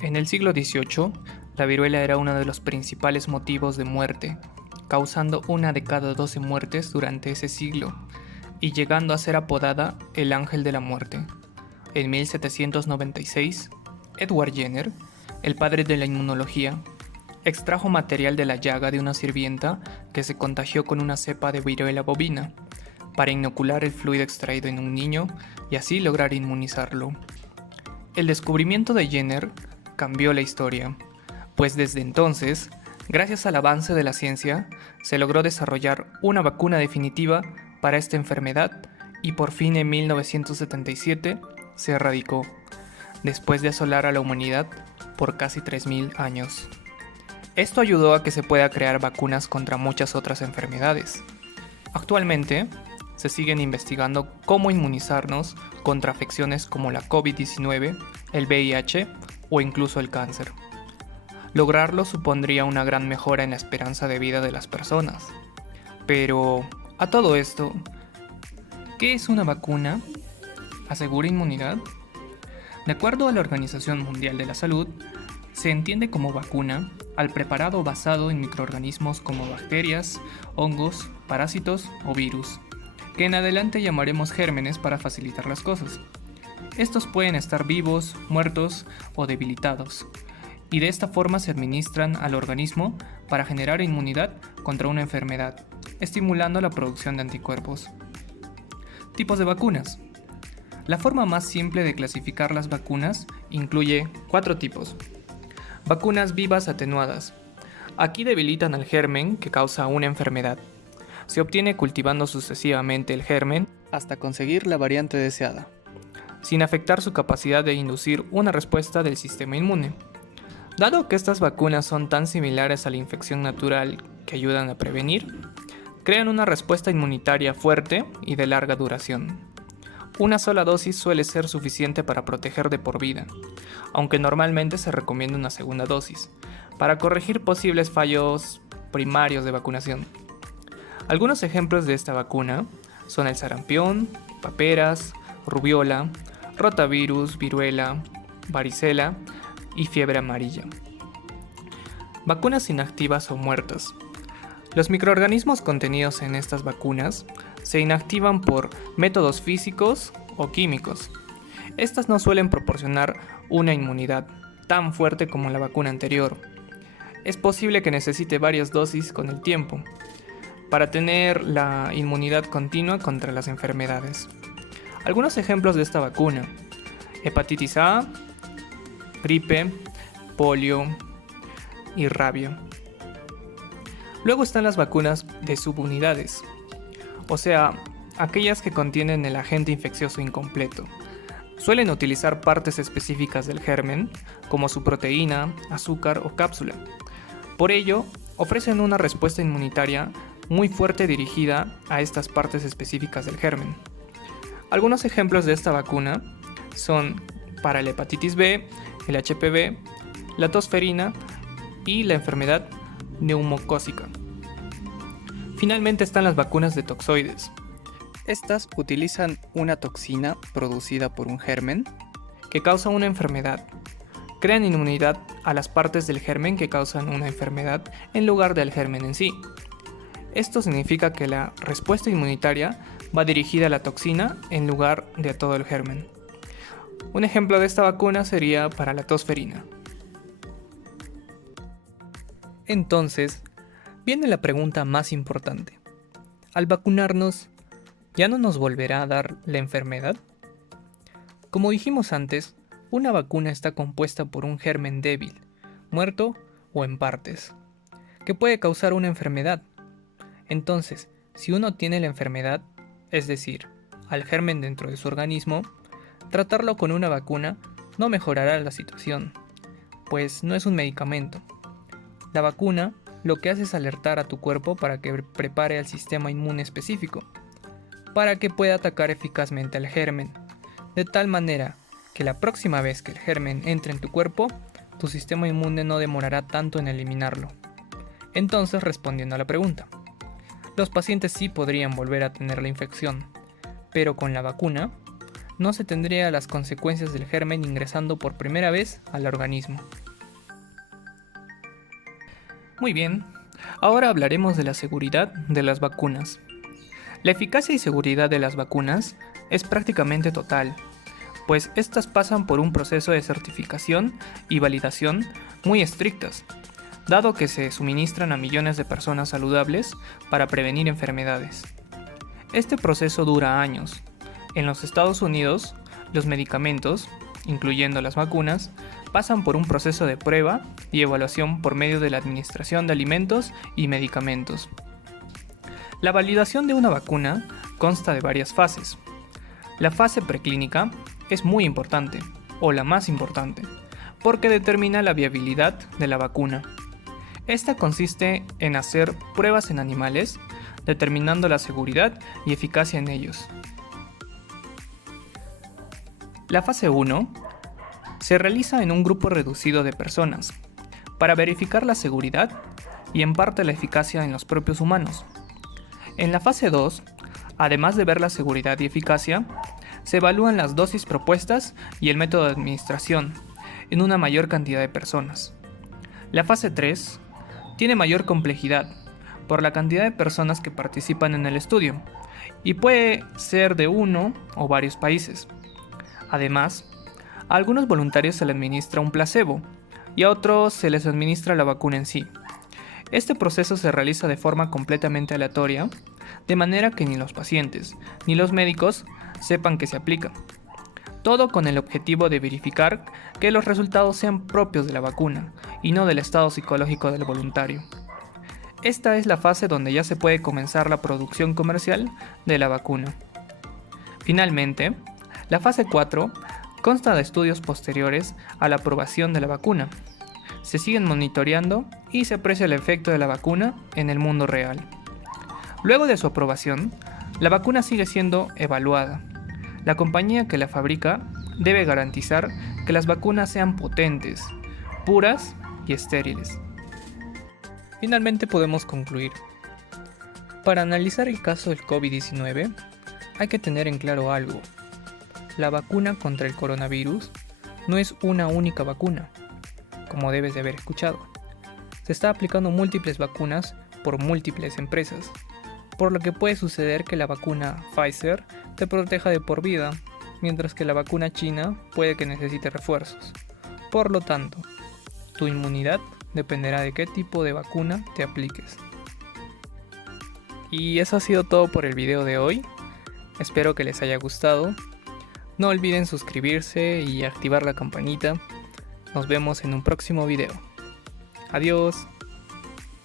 En el siglo XVIII, la viruela era uno de los principales motivos de muerte, causando una de cada 12 muertes durante ese siglo, y llegando a ser apodada el Ángel de la Muerte. En 1796, Edward Jenner, el padre de la inmunología, extrajo material de la llaga de una sirvienta que se contagió con una cepa de viruela bovina, para inocular el fluido extraído en un niño y así lograr inmunizarlo. El descubrimiento de Jenner cambió la historia, pues desde entonces, gracias al avance de la ciencia, se logró desarrollar una vacuna definitiva para esta enfermedad y por fin en 1977 se erradicó, después de asolar a la humanidad por casi 3000 años. Esto ayudó a que se pueda crear vacunas contra muchas otras enfermedades. Actualmente, se siguen investigando cómo inmunizarnos contra afecciones como la COVID-19, el VIH o incluso el cáncer. Lograrlo supondría una gran mejora en la esperanza de vida de las personas. Pero, a todo esto, ¿qué es una vacuna? ¿Asegura inmunidad? De acuerdo a la Organización Mundial de la Salud, se entiende como vacuna al preparado basado en microorganismos como bacterias, hongos, parásitos o virus, que en adelante llamaremos gérmenes para facilitar las cosas. Estos pueden estar vivos, muertos o debilitados, y de esta forma se administran al organismo para generar inmunidad contra una enfermedad, estimulando la producción de anticuerpos. Tipos de vacunas. La forma más simple de clasificar las vacunas incluye 4 tipos. Vacunas vivas atenuadas. Aquí debilitan al germen que causa una enfermedad. Se obtiene cultivando sucesivamente el germen hasta conseguir la variante deseada, sin afectar su capacidad de inducir una respuesta del sistema inmune. Dado que estas vacunas son tan similares a la infección natural que ayudan a prevenir, crean una respuesta inmunitaria fuerte y de larga duración. Una sola dosis suele ser suficiente para proteger de por vida, aunque normalmente se recomienda una segunda dosis, para corregir posibles fallos primarios de vacunación. Algunos ejemplos de esta vacuna son el sarampión, paperas, rubiola, rotavirus, viruela, varicela y fiebre amarilla. Vacunas inactivas o muertas. Los microorganismos contenidos en estas vacunas se inactivan por métodos físicos o químicos. Estas no suelen proporcionar una inmunidad tan fuerte como la vacuna anterior. Es posible que necesite varias dosis con el tiempo para tener la inmunidad continua contra las enfermedades. Algunos ejemplos de esta vacuna: hepatitis A, gripe, polio y rabia. Luego están las vacunas de subunidades, o sea, aquellas que contienen el agente infeccioso incompleto. Suelen utilizar partes específicas del germen, como su proteína, azúcar o cápsula. Por ello, ofrecen una respuesta inmunitaria muy fuerte dirigida a estas partes específicas del germen. Algunos ejemplos de esta vacuna son para la hepatitis B, el HPV, la tosferina y la enfermedad neumocócica. Finalmente están las vacunas de toxoides. Estas utilizan una toxina producida por un germen que causa una enfermedad. Crean inmunidad a las partes del germen que causan una enfermedad en lugar del germen en sí. Esto significa que la respuesta inmunitaria va dirigida a la toxina en lugar de a todo el germen. Un ejemplo de esta vacuna sería para la tosferina. Entonces, viene la pregunta más importante. Al vacunarnos, ¿ya no nos volverá a dar la enfermedad? Como dijimos antes, una vacuna está compuesta por un germen débil, muerto o en partes, que puede causar una enfermedad. Entonces, si uno tiene la enfermedad, es decir, al germen dentro de su organismo, tratarlo con una vacuna no mejorará la situación, pues no es un medicamento. La vacuna lo que hace es alertar a tu cuerpo para que prepare al sistema inmune específico, para que pueda atacar eficazmente al germen, de tal manera que la próxima vez que el germen entre en tu cuerpo, tu sistema inmune no demorará tanto en eliminarlo. Entonces, respondiendo a la pregunta, los pacientes sí podrían volver a tener la infección, pero con la vacuna no se tendría las consecuencias del germen ingresando por primera vez al organismo. Muy bien, ahora hablaremos de la seguridad de las vacunas. La eficacia y seguridad de las vacunas es prácticamente total, pues estas pasan por un proceso de certificación y validación muy estrictas, dado que se suministran a millones de personas saludables para prevenir enfermedades. Este proceso dura años. En los Estados Unidos, los medicamentos, incluyendo las vacunas, pasan por un proceso de prueba y evaluación por medio de la Administración de Alimentos y Medicamentos. La validación de una vacuna consta de varias fases. La fase preclínica es muy importante, o la más importante, porque determina la viabilidad de la vacuna. Esta consiste en hacer pruebas en animales, determinando la seguridad y eficacia en ellos. La fase 1 se realiza en un grupo reducido de personas, para verificar la seguridad y en parte la eficacia en los propios humanos. En la fase 2, además de ver la seguridad y eficacia, se evalúan las dosis propuestas y el método de administración en una mayor cantidad de personas. La fase 3 tiene mayor complejidad por la cantidad de personas que participan en el estudio y puede ser de uno o varios países. Además, a algunos voluntarios se les administra un placebo y a otros se les administra la vacuna en sí. Este proceso se realiza de forma completamente aleatoria, de manera que ni los pacientes ni los médicos sepan que se aplica. Todo con el objetivo de verificar que los resultados sean propios de la vacuna y no del estado psicológico del voluntario. Esta es la fase donde ya se puede comenzar la producción comercial de la vacuna. Finalmente, la fase 4 consta de estudios posteriores a la aprobación de la vacuna. Se siguen monitoreando y se aprecia el efecto de la vacuna en el mundo real. Luego de su aprobación, la vacuna sigue siendo evaluada. La compañía que la fabrica debe garantizar que las vacunas sean potentes, puras y estériles. Finalmente podemos concluir. Para analizar el caso del COVID-19, hay que tener en claro algo. La vacuna contra el coronavirus no es una única vacuna, como debes de haber escuchado. Se está aplicando múltiples vacunas por múltiples empresas, por lo que puede suceder que la vacuna Pfizer te proteja de por vida, mientras que la vacuna china puede que necesite refuerzos. Por lo tanto, tu inmunidad dependerá de qué tipo de vacuna te apliques. Y eso ha sido todo por el video de hoy. Espero que les haya gustado. No olviden suscribirse y activar la campanita. Nos vemos en un próximo video. Adiós.